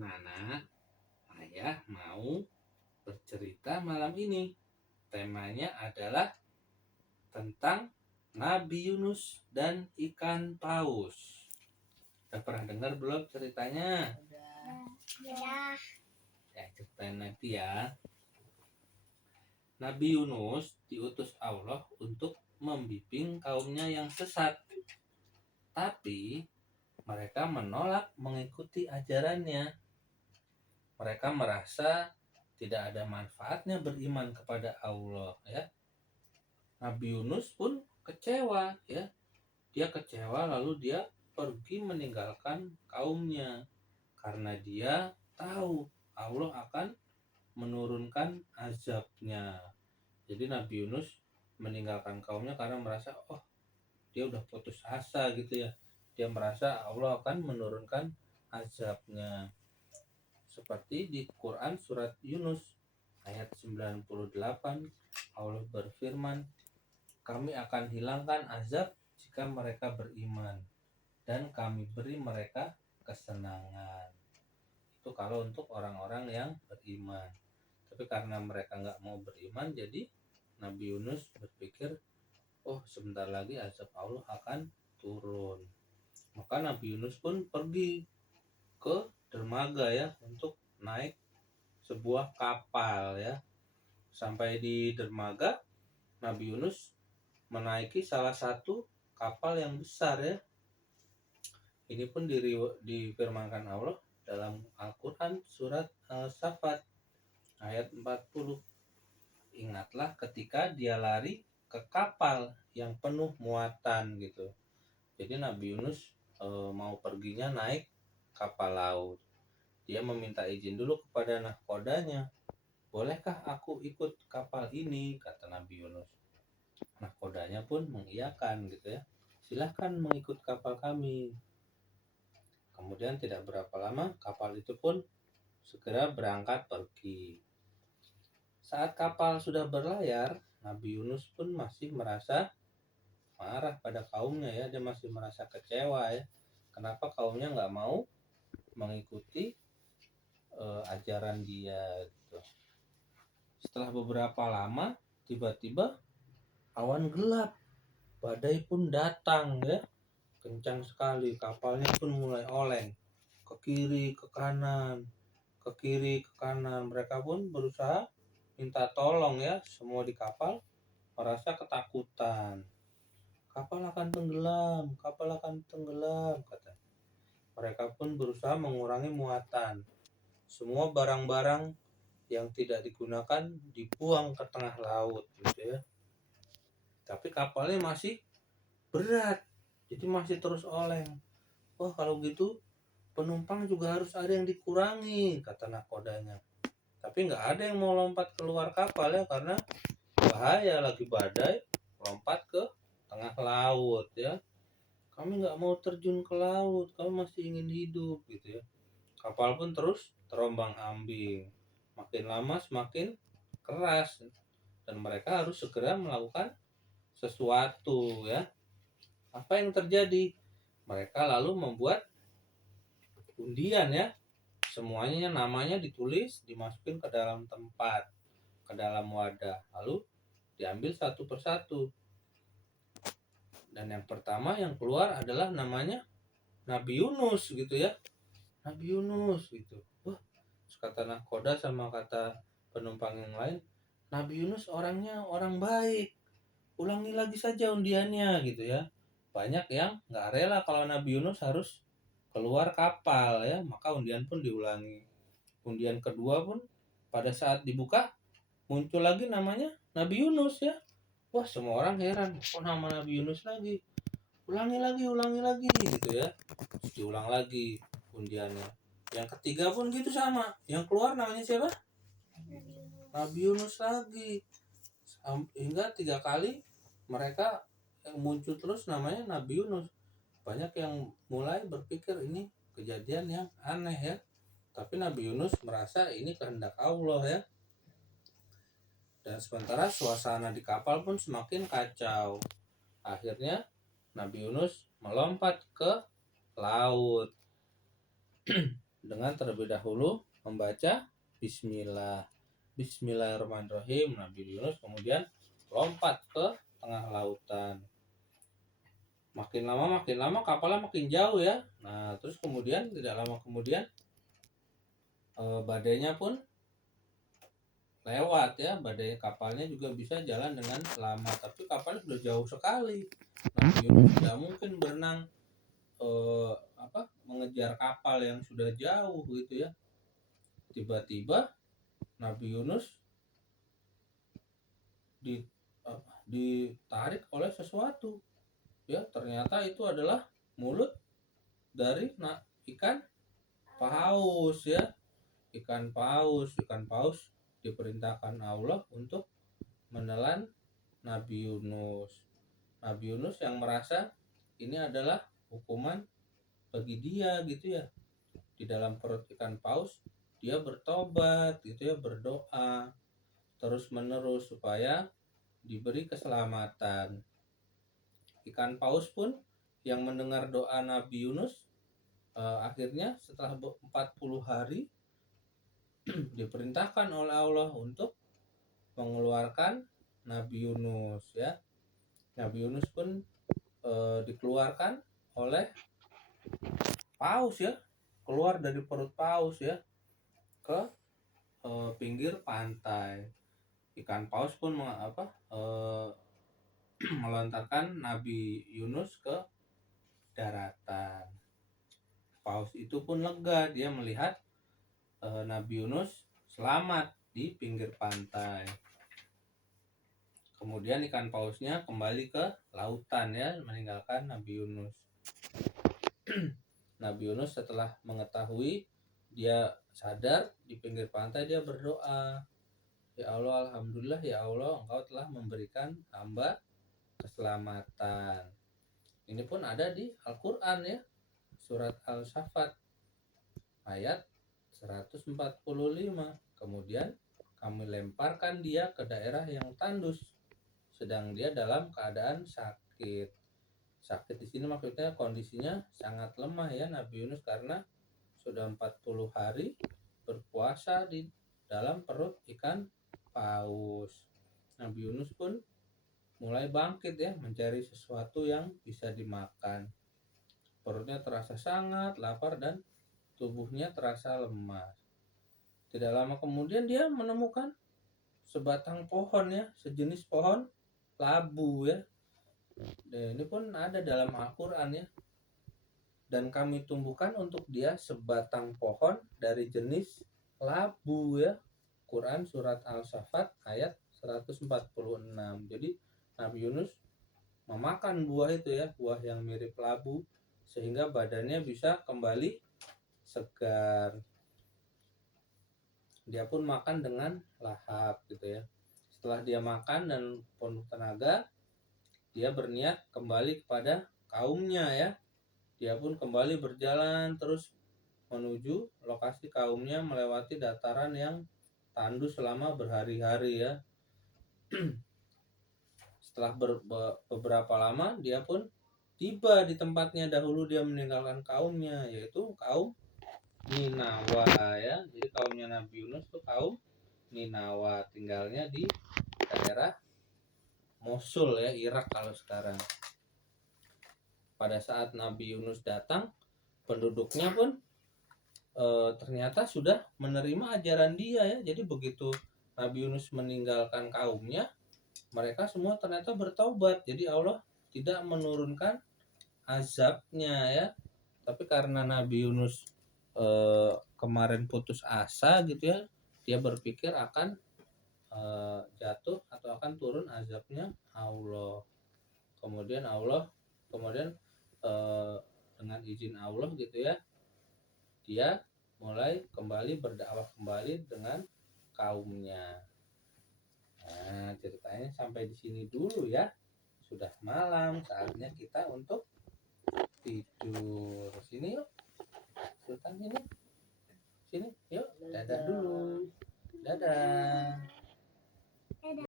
Nana, ayah mau bercerita malam ini. Temanya adalah tentang Nabi Yunus dan ikan paus. Udah pernah dengar belum ceritanya? Ya. Ya, ceritain nanti ya. Nabi Yunus diutus Allah untuk membimbing kaumnya yang sesat. Tapi mereka menolak mengikuti ajarannya. Mereka merasa tidak ada manfaatnya beriman kepada Allah, ya. Nabi Yunus pun kecewa, ya. Dia kecewa lalu dia pergi meninggalkan kaumnya karena dia tahu Allah akan menurunkan azabnya. Jadi Nabi Yunus meninggalkan kaumnya karena merasa dia udah putus asa gitu ya. Dia merasa Allah akan menurunkan azabnya. Seperti di Quran surat Yunus ayat 98, Allah berfirman, kami akan hilangkan azab jika mereka beriman dan kami beri mereka kesenangan. Itu kalau untuk orang-orang yang beriman. Tapi karena mereka nggak mau beriman, jadi Nabi Yunus berpikir, sebentar lagi azab Allah akan turun. Maka Nabi Yunus pun pergi ke dermaga ya untuk naik sebuah kapal ya. Sampai di dermaga, Nabi Yunus menaiki salah satu kapal yang besar ya. Ini pun difirmankan Allah dalam Al-Quran surat Al-Safat ayat 40. Ingatlah ketika dia lari ke kapal yang penuh muatan gitu. Jadi Nabi Yunus mau perginya naik kapal laut. Dia meminta izin dulu kepada nahkodanya. Bolehkah aku ikut kapal ini? Kata Nabi Yunus. Nahkodanya pun mengiyakan gitu ya. Silahkan mengikut kapal kami. Kemudian tidak berapa lama kapal itu pun segera berangkat pergi. Saat kapal sudah berlayar, Nabi Yunus pun masih merasa marah pada kaumnya ya. Dia masih merasa kecewa ya. Kenapa kaumnya nggak mau mengikuti ajaran dia gitu. Setelah beberapa lama, tiba-tiba awan gelap, badai pun datang ya, kencang sekali. Kapalnya pun mulai oleng ke kiri ke kanan, ke kiri ke kanan. Mereka pun berusaha minta tolong ya. Semua di kapal merasa ketakutan. Kapal akan tenggelam, kapal akan tenggelam, kata. Mereka pun berusaha mengurangi muatan. Semua barang-barang yang tidak digunakan dibuang ke tengah laut gitu ya. Tapi kapalnya masih berat, jadi masih terus oleng. Kalau gitu penumpang juga harus ada yang dikurangi, kata nakodanya. Tapi nggak ada yang mau lompat keluar kapal ya, karena bahaya, lagi badai, lompat ke tengah laut ya. Kami nggak mau terjun ke laut, kami masih ingin hidup gitu ya. Kapal pun terus terombang ambing, makin lama semakin keras, dan mereka harus segera melakukan sesuatu ya. Apa yang terjadi? Mereka lalu membuat undian ya. Semuanya namanya ditulis, dimasukin ke dalam tempat, ke dalam wadah, lalu diambil satu persatu. Dan yang pertama yang keluar adalah namanya Nabi Yunus gitu ya. Nabi Yunus gitu. Kata nahkoda sama kata penumpang yang lain, Nabi Yunus orangnya orang baik, ulangi lagi saja undiannya gitu ya. Banyak yang nggak rela kalau Nabi Yunus harus keluar kapal ya, maka undian pun diulangi. Undian kedua pun pada saat dibuka muncul lagi namanya Nabi Yunus ya. Semua orang heran, nama Nabi Yunus lagi. Ulangi lagi gitu ya. Terus diulang lagi undiannya. Yang ketiga pun gitu sama. Yang keluar namanya siapa? Nabi Yunus lagi. Hingga 3 kali mereka muncul terus namanya Nabi Yunus. Banyak yang mulai berpikir ini kejadian yang aneh ya. Tapi Nabi Yunus merasa ini kehendak Allah ya. Dan sementara suasana di kapal pun semakin kacau. Akhirnya Nabi Yunus melompat ke laut. dengan terlebih dahulu membaca Bismillah. Bismillahirrahmanirrahim. Nabi Yunus kemudian lompat ke tengah lautan. Makin lama kapalnya makin jauh ya. Nah, terus kemudian tidak lama kemudian badainya pun lewat ya. Badai kapalnya juga bisa jalan dengan selamat. Tapi kapalnya sudah jauh sekali. Nabi Yunus tidak mungkin berenang mengejar kapal yang sudah jauh gitu ya. Tiba-tiba Nabi Yunus ditarik oleh sesuatu. Ya, ternyata itu adalah mulut dari ikan paus ya. Ikan paus diperintahkan Allah untuk menelan Nabi Yunus. Nabi Yunus yang merasa ini adalah hukuman bagi dia gitu ya. Di dalam perut ikan paus dia bertobat gitu ya, berdoa terus menerus supaya diberi keselamatan. Ikan paus pun yang mendengar doa Nabi Yunus akhirnya setelah 40 hari diperintahkan oleh Allah untuk mengeluarkan Nabi Yunus ya. Nabi Yunus pun dikeluarkan oleh paus ya, keluar dari perut paus ya ke pinggir pantai. Ikan paus pun melontarkan Nabi Yunus ke daratan. Paus itu pun lega, dia melihat Nabi Yunus selamat di pinggir pantai. Kemudian ikan pausnya kembali ke lautan ya, meninggalkan Nabi Yunus. Nabi Yunus setelah mengetahui, dia sadar di pinggir pantai, dia berdoa, ya Allah, alhamdulillah ya Allah, Engkau telah memberikan hamba keselamatan. Ini pun ada di Al-Quran ya, surat Al-Saffat ayat 145. Kemudian kami lemparkan dia ke daerah yang tandus, sedang dia dalam keadaan sakit. Sakit di sini maksudnya kondisinya sangat lemah ya Nabi Yunus, karena sudah 40 hari berpuasa di dalam perut ikan paus. Nabi Yunus pun mulai bangkit ya, mencari sesuatu yang bisa dimakan. Perutnya terasa sangat lapar dan tubuhnya terasa lemas. Tidak lama kemudian dia menemukan sebatang pohon ya, sejenis pohon labu ya. Dan ini pun ada dalam Al-Quran ya. Dan kami tumbuhkan untuk dia sebatang pohon dari jenis labu ya. Quran surat Al-Saffat ayat 146. Jadi Nabi Yunus memakan buah itu ya, buah yang mirip labu, sehingga badannya bisa kembali segar. Dia pun makan dengan lahap gitu ya. Setelah dia makan dan penuh tenaga, dia berniat kembali kepada kaumnya ya. Dia pun kembali berjalan terus menuju lokasi kaumnya, melewati dataran yang tandus selama berhari-hari ya. Setelah beberapa lama dia pun tiba di tempatnya dahulu dia meninggalkan kaumnya, yaitu kaum Ninawa ya. Jadi kaumnya Nabi Yunus itu kaum Ninawa, tinggalnya di daerah Mosul ya, Irak kalau sekarang. Pada saat Nabi Yunus datang, penduduknya pun ternyata sudah menerima ajaran dia ya. Jadi begitu Nabi Yunus meninggalkan kaumnya, mereka semua ternyata bertobat. Jadi Allah tidak menurunkan azabnya ya. Tapi karena Nabi Yunus kemarin putus asa gitu ya, dia berpikir akan jatuh atau akan turun azabnya Allah. Kemudian dengan izin Allah gitu ya, dia mulai kembali berdakwah kembali dengan kaumnya. Nah, ceritanya sampai di sini dulu ya. Sudah malam, saatnya kita untuk tidur. Sini yuk. Sultan sini. Sini, yuk. Dadah dulu. Dadah.